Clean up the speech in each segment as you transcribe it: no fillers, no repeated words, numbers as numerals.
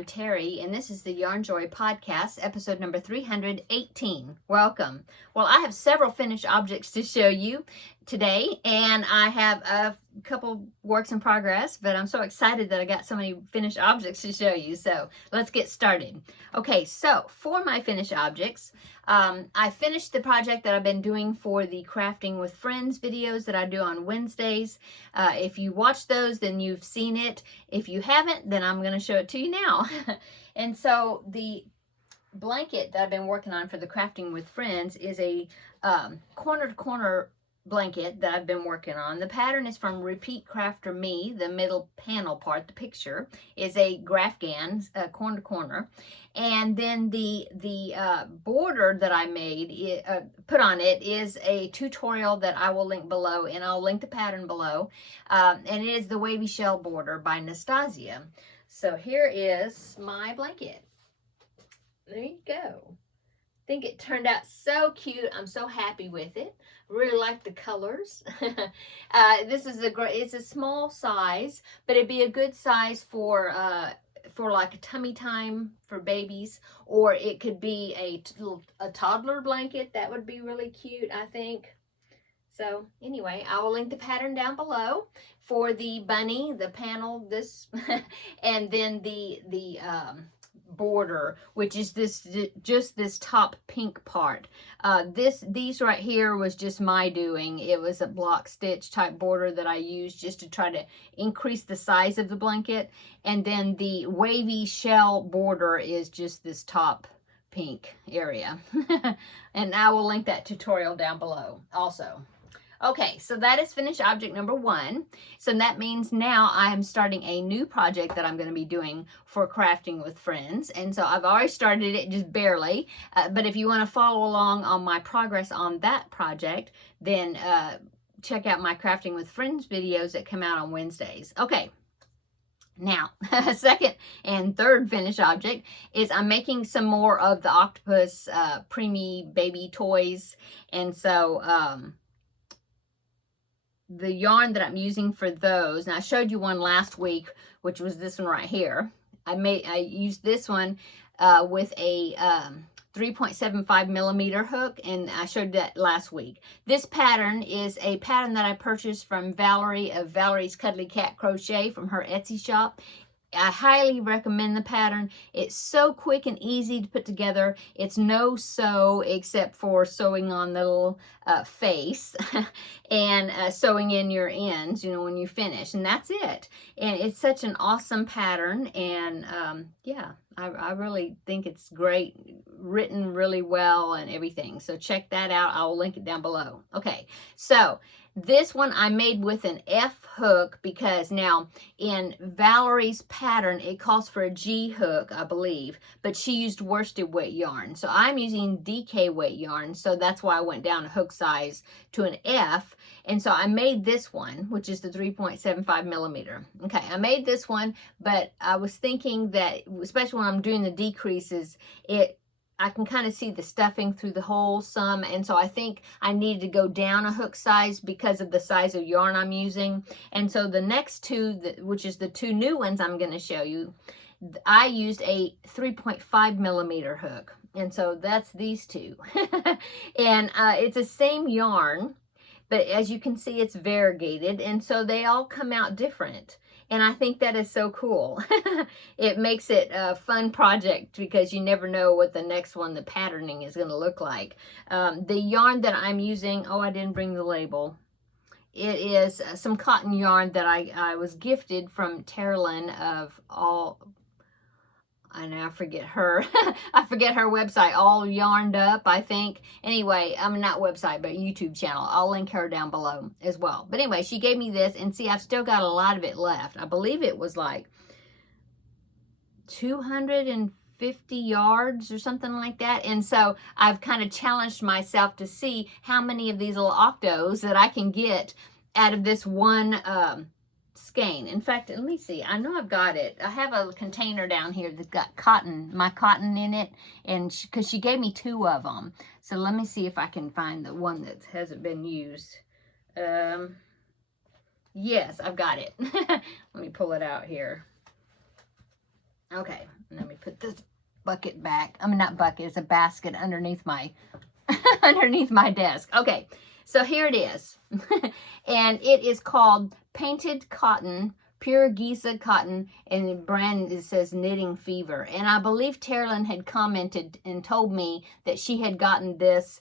I'm Terry, and this is the Yarn Joy Podcast, episode number 318. Welcome. Well, I have several finished objects to show you today, and I have a couple works in progress, but I'm so excited that I got so many finished objects to show you, so let's get started. Okay, so for my finished objects, I finished the project that I've been doing for the Crafting with Friends videos that I do on Wednesdays. If you watch those, then you've seen it. If you haven't, then I'm going to show it to you now. And so the blanket that I've been working on for the Crafting with Friends is a corner-to-corner blanket that I've been working on. The pattern is from Repeat Crafter Me. The middle panel part, the picture, is a Grafgan, corner to corner, and then the border that I made, put on it, is a tutorial that I will link below, and I'll link the pattern below, and it is the Wavy Shell border by Nastasia. So here is my blanket. There you go. I think it turned out so cute. I'm so happy with it. Really like the colors. This is it's a small size, but it'd be a good size for like a tummy time for babies, or it could be a toddler blanket. That would be really cute, I think. So anyway, I will link the pattern down below for the bunny, the panel, this, and then the border, which is just this top pink part. These right here was just my doing. It was a block stitch type border that I used just to try to increase the size of the blanket, and then the Wavy Shell border is just this top pink area. And I will link that tutorial down below also. Okay, so that is finished object number 1. So that means now I am starting a new project that I'm going to be doing for Crafting with Friends. And so I've already started it, just barely. But if you want to follow along on my progress on that project, then check out my Crafting with Friends videos that come out on Wednesdays. Okay. Now, second and third finished object is I'm making some more of the octopus preemie baby toys. And so the yarn that I'm using for those, and I showed you one last week, which was this one right here. I used this one with a 3.75 millimeter hook, and I showed that last week. This pattern is a pattern that I purchased from Valerie of Valerie's Cuddly Cat Crochet from her Etsy shop. I highly recommend the pattern. It's so quick and easy to put together. It's no sew except for sewing on the little face and sewing in your ends, you know, when you finish. And that's it. And it's such an awesome pattern. And yeah, I really think it's great, written really well and everything. So check that out. I'll link it down below. Okay, so this one I made with an F hook because now in Valerie's pattern, it calls for a G hook, I believe, but she used worsted weight yarn. So I'm using DK weight yarn, so that's why I went down a hook size to an F. And so I made this one, which is the 3.75 millimeter. Okay, I made this one, but I was thinking that, especially when I'm doing the decreases, I can kind of see the stuffing through the hole some, and so I think I needed to go down a hook size because of the size of yarn I'm using. And so the next two, which is the two new ones I'm going to show you, I used a 3.5 millimeter hook, and so that's these two. And it's the same yarn, but as you can see, it's variegated, and so they all come out different. And I think that is so cool. It makes it a fun project because you never know what the next one, the patterning, is going to look like. The yarn that I'm using, oh, I didn't bring the label. It is some cotton yarn that I was gifted from Terri of all... I know, I forget her. I forget her website, All Yarned Up, I think. Anyway, not website, but YouTube channel. I'll link her down below as well. But anyway, she gave me this, and see, I've still got a lot of it left. I believe it was like 250 yards or something like that. And so I've kind of challenged myself to see how many of these little octos that I can get out of this one skein. In fact, let me see. I know I've got it. I have a container down here that's got cotton, my cotton in it, and because she gave me 2 of them. So let me see if I can find the one that hasn't been used. Yes, I've got it. Let me pull it out here. Okay, Let me put this bucket back. I mean, not bucket, it's a basket underneath my underneath my desk. Okay, so here it is. And it is called Painted Cotton, Pure Giza Cotton, and the brand, it says Knitting Fever. And I believe Terri had commented and told me that she had gotten this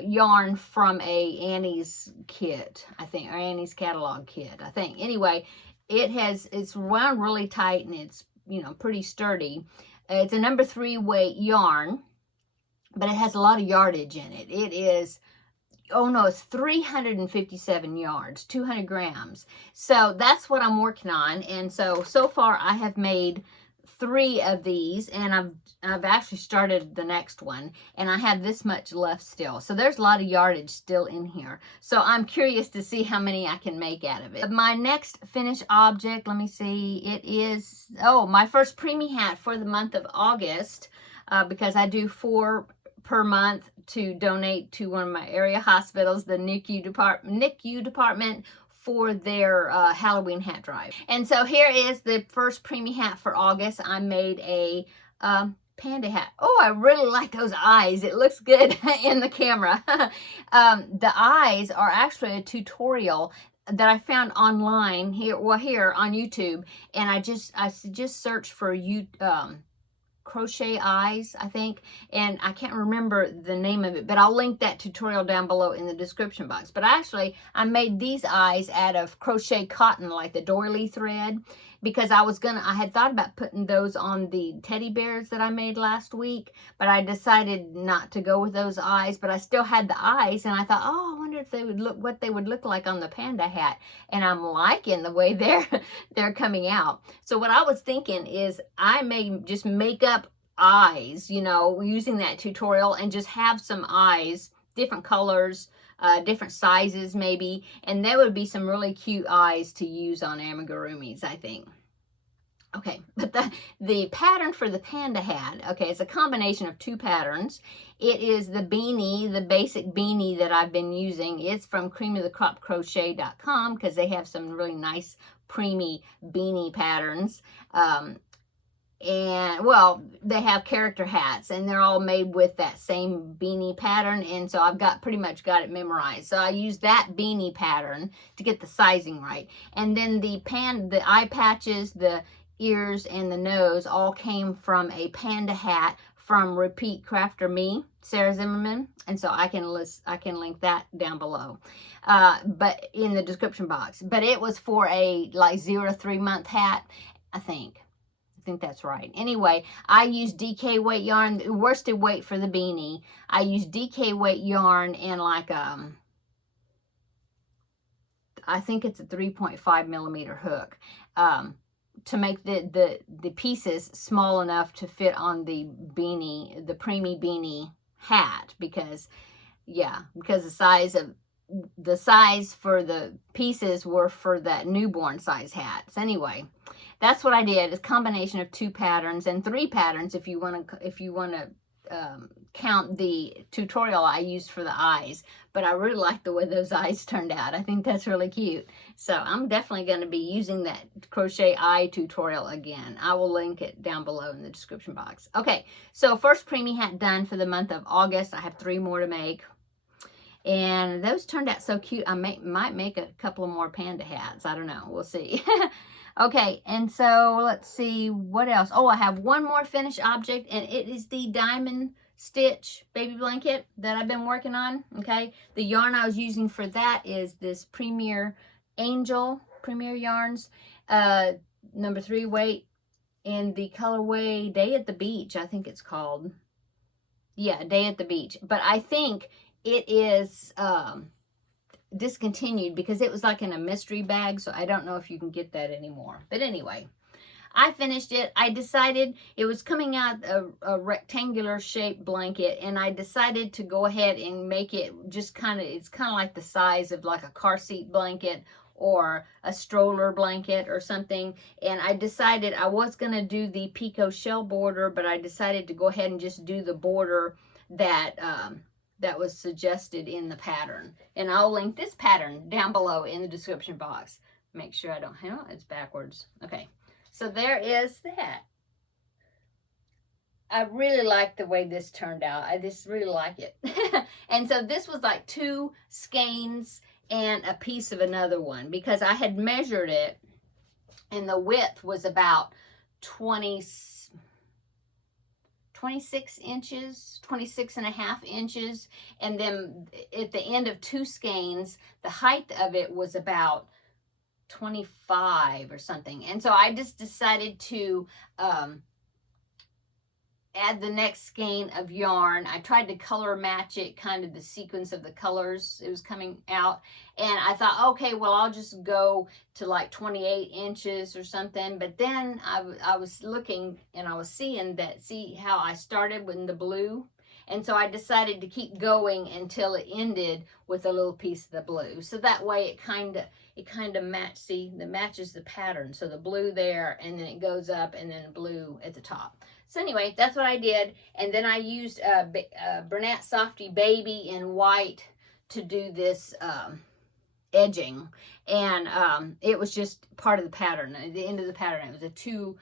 yarn from a Annie's kit, I think, or Annie's catalog kit, I think. Anyway, it's wound really tight, and it's, you know, pretty sturdy. It's a number 3 weight yarn, but it has a lot of yardage in it. It is, oh no, it's 357 yards, 200 grams. So that's what I'm working on. And so far I have made 3 of these, and I've actually started the next one, and I have this much left still. So there's a lot of yardage still in here. So I'm curious to see how many I can make out of it. My next finished object, let me see, it is, oh, my first preemie hat for the month of August, because I do 4 per month to donate to one of my area hospitals, the NICU department, for their Halloween hat drive. And so here is the first preemie hat for August. I made a panda hat. Oh, I really like those eyes. It looks good in the camera. The eyes are actually a tutorial that I found online here on YouTube, and I just searched for crochet eyes, I think, and I can't remember the name of it, but I'll link that tutorial down below in the description box. But actually, I made these eyes out of crochet cotton, like the doily thread, because I had thought about putting those on the teddy bears that I made last week, but I decided not to go with those eyes. But I still had the eyes, and I thought, oh, I wonder if what they would look like on the panda hat. And I'm liking the way they're coming out. So what I was thinking is I may just make up eyes, you know, using that tutorial, and just have some eyes, different colors, different sizes maybe, and there would be some really cute eyes to use on amigurumis, I think. Okay, but the pattern for the panda hat, okay, it's a combination of 2 patterns. It is the beanie, the basic beanie that I've been using. It's from creamofthecropcrochet.com, because they have some really nice preemie beanie patterns. And well, they have character hats, and they're all made with that same beanie pattern, and so I've pretty much got it memorized. So I use that beanie pattern to get the sizing right. And then the eye patches, the ears, and the nose all came from a panda hat from Repeat Crafter Me, Sarah Zimmerman, and so I can link that down below, but in the description box. But it was for a like 0 to 3 month hat, I think that's right. Anyway, I use DK weight yarn, worsted weight for the beanie. I use DK weight yarn and like I think it's a 3.5 millimeter hook, to make the pieces small enough to fit on the beanie, the preemie beanie hat, because the size for the pieces were for that newborn size hats. Anyway, that's what I did. It's a combination of 2 patterns and 3 patterns if you want to count the tutorial I used for the eyes. But I really like the way those eyes turned out. I think that's really cute. So I'm definitely going to be using that crochet eye tutorial again. I will link it down below in the description box. Okay, so first preemie hat done for the month of August. I have 3 more to make. And those turned out so cute. I might make a couple of more panda hats. I don't know. We'll see. Okay, and so let's see what else. Oh, I have one more finished object, and it is the diamond stitch baby blanket that I've been working on. Okay, the yarn I was using for that is this Premier yarns, number 3 weight, in the colorway Day at the Beach, I think it's called. Yeah, Day at the Beach. But I think it is discontinued because it was like in a mystery bag, so I don't know if you can get that anymore. But anyway, I finished it. I decided it was coming out a rectangular shaped blanket, and I decided to go ahead and make it just it's kind of like the size of like a car seat blanket or a stroller blanket or something. And I decided I was going to do the picot shell border, but I decided to go ahead and just do the border that that was suggested in the pattern. And I'll link this pattern down below in the description box. Make sure I don't, it's backwards. Okay, so there is that. I really like the way this turned out. I just really like it. And so this was like 2 skeins and a piece of another one, because I had measured it and the width was about 26 inches, 26.5 inches. And then at the end of 2 skeins, the height of it was about 25 or something. And so I just decided to add the next skein of yarn. I tried to color match it, kind of the sequence of the colors it was coming out. And I thought, okay, well, I'll just go to like 28 inches or something. But then I was looking and I was seeing that, see how I started with the blue? And so I decided to keep going until it ended with a little piece of the blue. So that way it kind of match, see, it matches the pattern. So the blue there, and then it goes up, and then blue at the top. So anyway, that's what I did. And then I used Bernat Softy Baby in white to do this edging. And it was just part of the pattern. At the end of the pattern, it was a two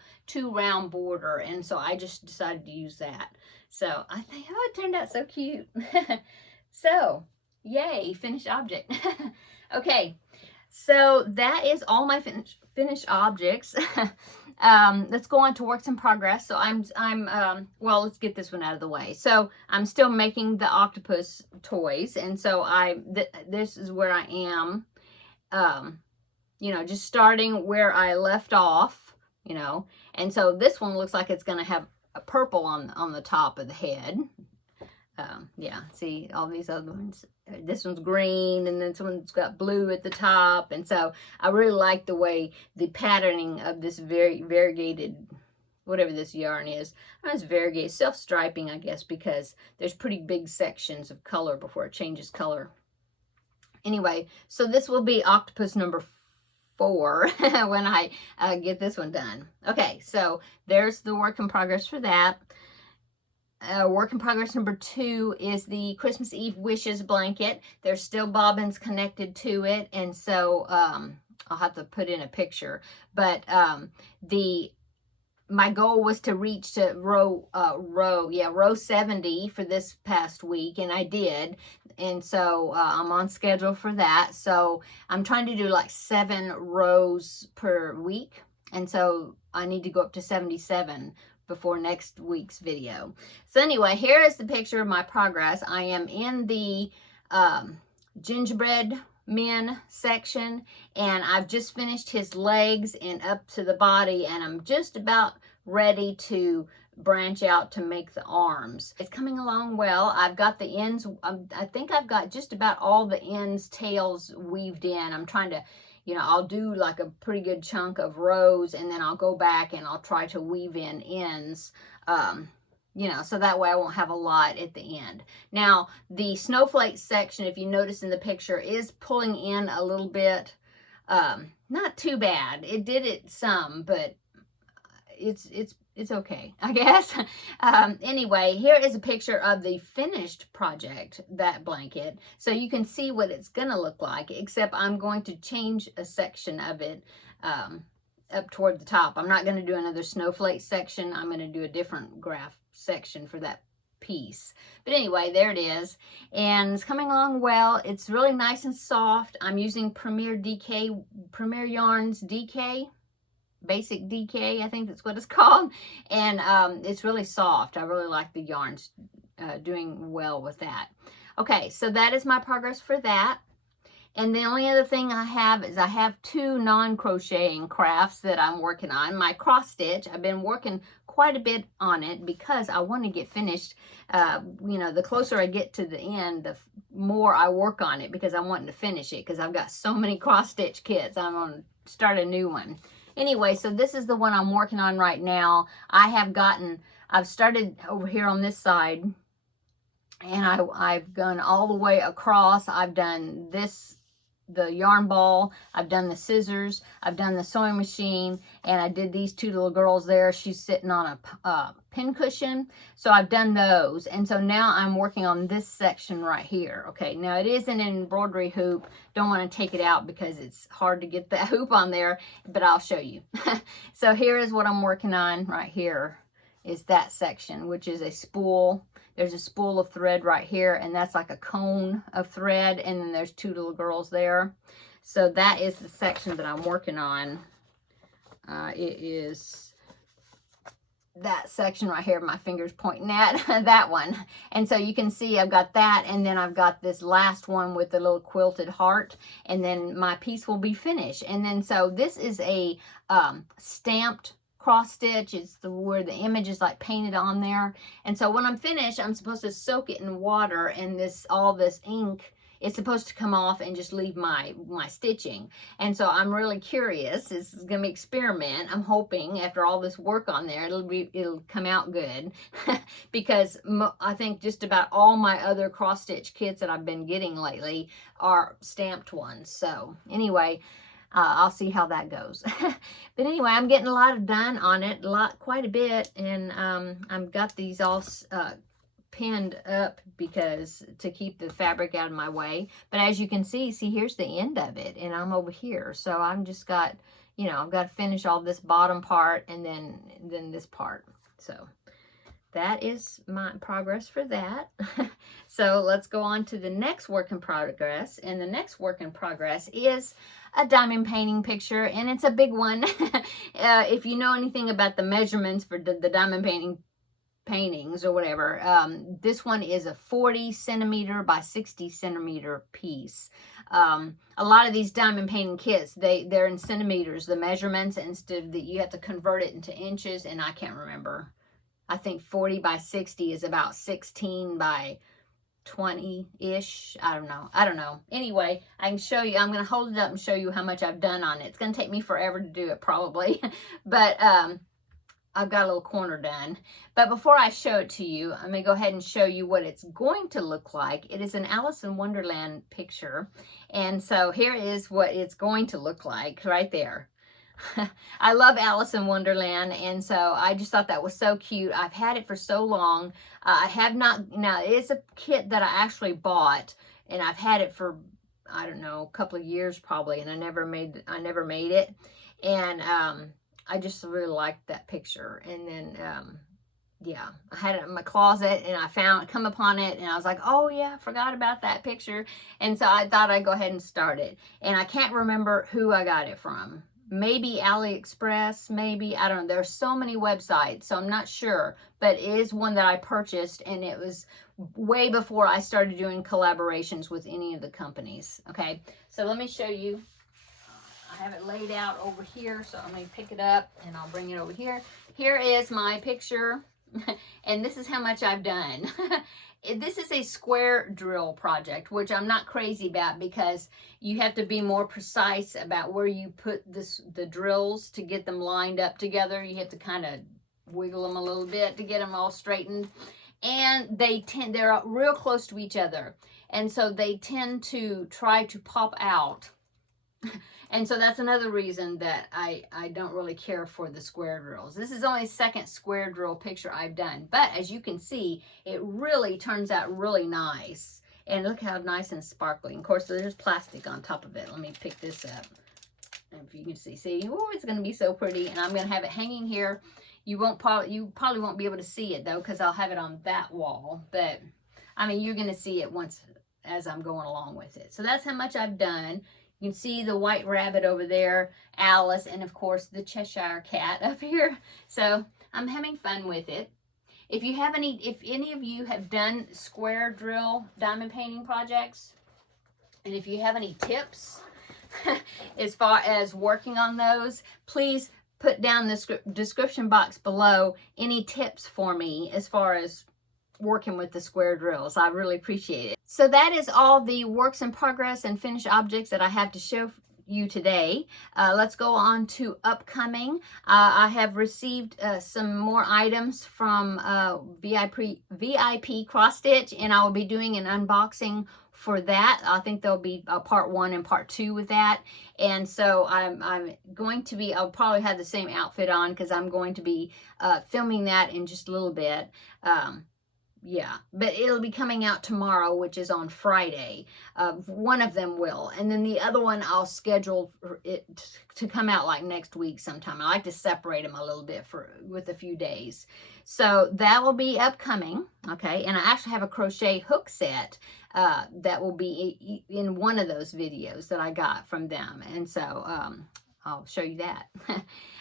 round border. And so I just decided to use that. So I think, oh, it turned out so cute. So, yay, finished object. Okay, so that is all my finished objects. Let's go on to works in progress. So well, let's get this one out of the way. So I'm still making the octopus toys. And so this is where I am, you know, just starting where I left off, you know. And so this one looks like it's going to have a purple on the top of the head. Yeah, see all these other ones. This one's green, and then this one's got blue at the top. And so I really like the way the patterning of this very variegated, whatever this yarn is. It's variegated, self-striping, I guess, because there's pretty big sections of color before it changes color. Anyway, so this will be octopus number 4 when I get this one done. Okay, so there's the work in progress for that. Work in progress number 2 is the Christmas Eve Wishes blanket. There's still bobbins connected to it, and so I'll have to put in a picture. But my goal was to reach to row 70 for this past week, and I did. And so I'm on schedule for that. So I'm trying to do like 7 rows per week, and so I need to go up to 77 before next week's video. So anyway, here is the picture of my progress. I am in the gingerbread men section, and I've just finished his legs and up to the body, and I'm just about ready to branch out to make the arms. It's coming along well. I've got the ends, I think I've got just about all the ends, tails weaved in. I'm trying to, you know, I'll do like a pretty good chunk of rows, and then I'll go back and I'll try to weave in ends, you know, so that way I won't have a lot at the end. Now, the snowflake section, if you notice in the picture, is pulling in a little bit. Not too bad. It did it some, but it's okay, I guess. Anyway, here is a picture of the finished project, that blanket. So you can see what it's gonna look like, except I'm going to change a section of it up toward the top. I'm not gonna do another snowflake section. I'm gonna do a different graph section for that piece. But anyway, there it is, and it's coming along well. It's really nice and soft. I'm using Premier Yarns DK. Basic DK, I think that's what it's called. And it's really soft. I really like the yarns, doing well with that. Okay, so that is my progress for that. And the only other thing I have is I have 2 non-crocheting crafts that I'm working on. My cross stitch, I've been working quite a bit on it because I want to get finished. You know, the closer I get to the end, the more I work on it, because I'm wanting to finish it, because I've got so many cross stitch kits. I'm going to start a new one. Anyway, so this is the one I'm working on right now. I've started over here on this side, and I've gone all the way across. I've done this, the yarn ball, I've done the scissors, I've done the sewing machine, and I did these 2 little girls there. She's sitting on a pin cushion. So I've done those, and so now I'm working on this section right here. Okay, now it is an embroidery hoop. Don't want to take it out because it's hard to get that hoop on there, but I'll show you. So here is what I'm working on right here. is that section, which is a spool. There's a spool of thread right here, and that's like a cone of thread, and then there's 2 little girls there. So that is the section that I'm working on. It is that section right here, my finger's pointing at, that one. And so you can see I've got that, and then I've got this last one with the little quilted heart, and then my piece will be finished. And then so this is a stamped cross stitch. It's where the image is like painted on there. And so when I'm finished, I'm supposed to soak it in water, and all this ink is supposed to come off and just leave my stitching. And so I'm really curious. This is gonna be an experiment. I'm hoping after all this work on there, it'll come out good because I think just about all my other cross stitch kits that I've been getting lately are stamped ones. So anyway, I'll see how that goes. But anyway, I'm getting a lot done on it, quite a bit, and I've got these all pinned up because to keep the fabric out of my way. But as you can see here's the end of it, and I'm over here. So I'm just got, I've got to finish all this bottom part and then this part. So that is my progress for that. So let's go on to the next work in progress. And the next work in progress is a diamond painting picture, and it's a big one. If you know anything about the measurements for the diamond paintings or whatever, this one is a 40 centimeter by 60 centimeter piece. A lot of these diamond painting kits, they're in centimeters, the measurements, instead of you have to convert it into inches, and I can't remember. I think 40 by 60 is about 16 by 20-ish. I don't know. Anyway, I can show you. I'm going to hold it up and show you how much I've done on it. It's going to take me forever to do it probably. But I've got a little corner done. But before I show it to you, I'm going to go ahead and show you what it's going to look like. It is an Alice in Wonderland picture. And so here is what it's going to look like right there. I love Alice in Wonderland, and so I just thought that was so cute. I've had it for so long. I have not, now it's a kit that I actually bought, and I've had it for, I don't know, a couple of years probably, and I never made it. And I just really liked that picture. And then yeah, I had it in my closet, and I come upon it, and I was like, oh yeah, I forgot about that picture. And so I thought I'd go ahead and start it. And I can't remember who I got it from. Maybe AliExpress, maybe, I don't know. There's so many websites, so I'm not sure. But it is one that I purchased, and it was way before I started doing collaborations with any of the companies. Okay, so let me show you. I have it laid out over here, so I'm going to pick it up, and I'll bring it over here. Here is my picture, and this is how much I've done. This is a square drill project, which I'm not crazy about because you have to be more precise about where you put the drills to get them lined up together. You have to kind of wiggle them a little bit to get them all straightened. And they're real close to each other. And so they tend to try to pop out. And so that's another reason that I don't really care for the square drills. This is only the second square drill picture I've done. But as you can see, it really turns out really nice. And look how nice and sparkly. Of course, there's plastic on top of it. Let me pick this up. If you can see, oh, it's going to be so pretty. And I'm going to have it hanging here. You probably won't be able to see it, though, because I'll have it on that wall. But, I mean, you're going to see it as I'm going along with it. So that's how much I've done. You can see the white rabbit over there, Alice, and of course the Cheshire cat up here. So I'm having fun with it. If any of you have done square drill diamond painting projects, and if you have any tips as far as working on those, please put down the description box below any tips for me as far as working with the square drills. I really appreciate it. So that is all the works in progress and finished objects that I have to show you today. Let's go on to upcoming. I have received some more items from VIP Cross Stitch, and I will be doing an unboxing for that. I think there'll be a part 1 and part 2 with that. And so I'm going to be, I'll probably have the same outfit on because I'm going to be filming that in just a little bit. yeah, but it'll be coming out tomorrow, which is on Friday. One of them will, and then the other one I'll schedule for it to come out like next week sometime. I like to separate them a little bit with a few days, so that will be upcoming. Okay, and I actually have a crochet hook set that will be in one of those videos that I got from them, and so I'll show you that.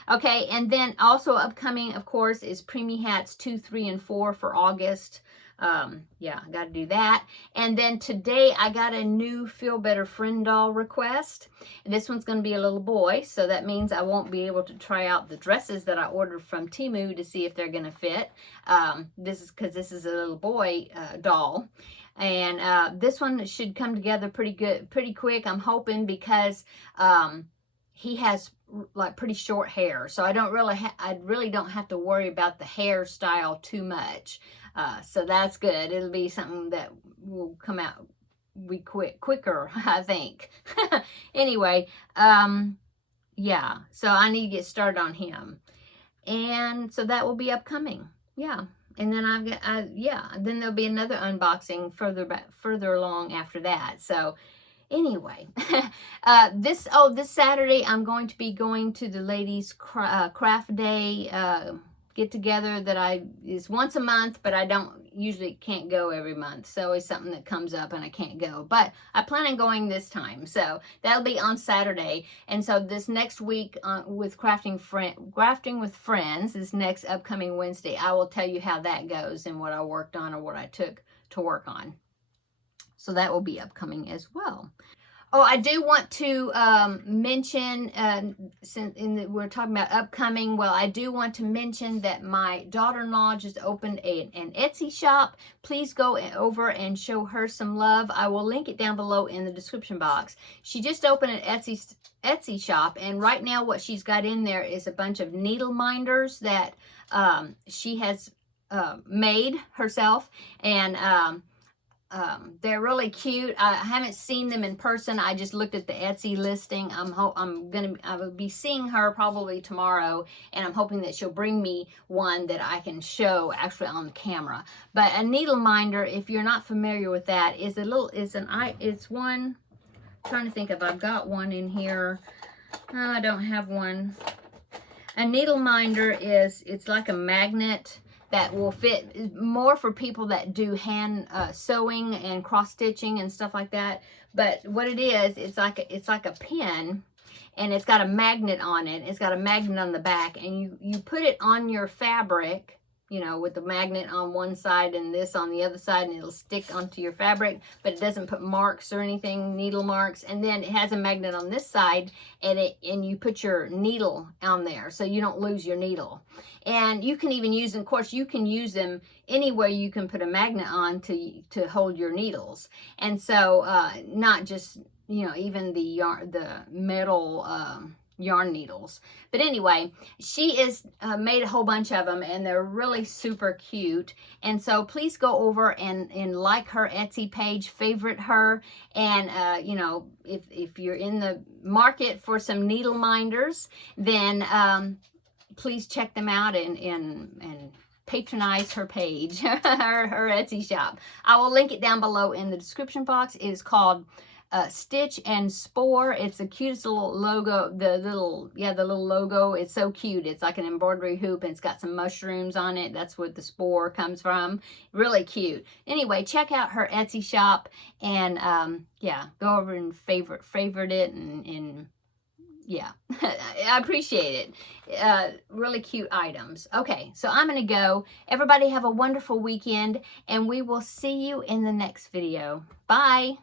Okay, and then also upcoming, of course, is Preemie Hats 2, 3, and 4 for August. Yeah, I got to do that. And then today I got a new Feel Better Friend doll request. This one's going to be a little boy, so that means I won't be able to try out the dresses that I ordered from Temu to see if they're going to fit. This is because this is a little boy doll. And this one should come together pretty quick, I'm hoping, because he has like pretty short hair, so I really don't have to worry about the hairstyle too much. So that's good. It'll be something that will come out quicker, I think. Anyway, yeah, so I need to get started on him, and so that will be upcoming. Yeah. And then then there'll be another unboxing further along after that. So anyway, this Saturday I'm going to be going to the ladies craft day get together that is once a month, but I can't go every month. So it's something that comes up and I can't go, but I plan on going this time. So that'll be on Saturday. And so this next week with Crafting with Friends, this next upcoming Wednesday, I will tell you how that goes and what I worked on or what I took to work on. So that will be upcoming as well. Oh, I do want to mention, we're talking about upcoming, well, I do want to mention that my daughter-in-law just opened an Etsy shop. Please go over and show her some love. I will link it down below in the description box. She just opened an Etsy shop, and right now what she's got in there is a bunch of needle minders that she has made herself, and they're really cute. I haven't seen them in person. I just looked at the Etsy listing. I will be seeing her probably tomorrow, and I'm hoping that she'll bring me one that I can show actually on the camera. But a needle minder, if you're not familiar with that, it's one. I'm trying to think if I've got one in here. No, I don't have one. A needle minder it's like a magnet that will fit more for people that do hand sewing and cross stitching and stuff like that. But what it is, it's like a pin, and it's got a magnet on it. It's got a magnet on the back, and you put it on your fabric, you know, with the magnet on one side and this on the other side, and it'll stick onto your fabric, but it doesn't put marks or anything, needle marks. And then it has a magnet on this side, and you put your needle on there so you don't lose your needle. And you can even use them, of course, you can use them anywhere you can put a magnet on to hold your needles. And so not just, you know, even the metal yarn needles. But anyway, she is made a whole bunch of them, and they're really super cute. And so please go over and like her Etsy page, favorite her, and you know, if you're in the market for some needle minders, then please check them out and patronize her page, her Etsy shop. I will link it down below in the description box. It is called Stitch and Spore. It's the cutest little logo. The little logo. It's so cute. It's like an embroidery hoop, and it's got some mushrooms on it. That's what the spore comes from. Really cute. Anyway, check out her Etsy shop, and yeah, go over and favorite it, and yeah, I appreciate it. Really cute items. Okay, so I'm gonna go. Everybody have a wonderful weekend, and we will see you in the next video. Bye.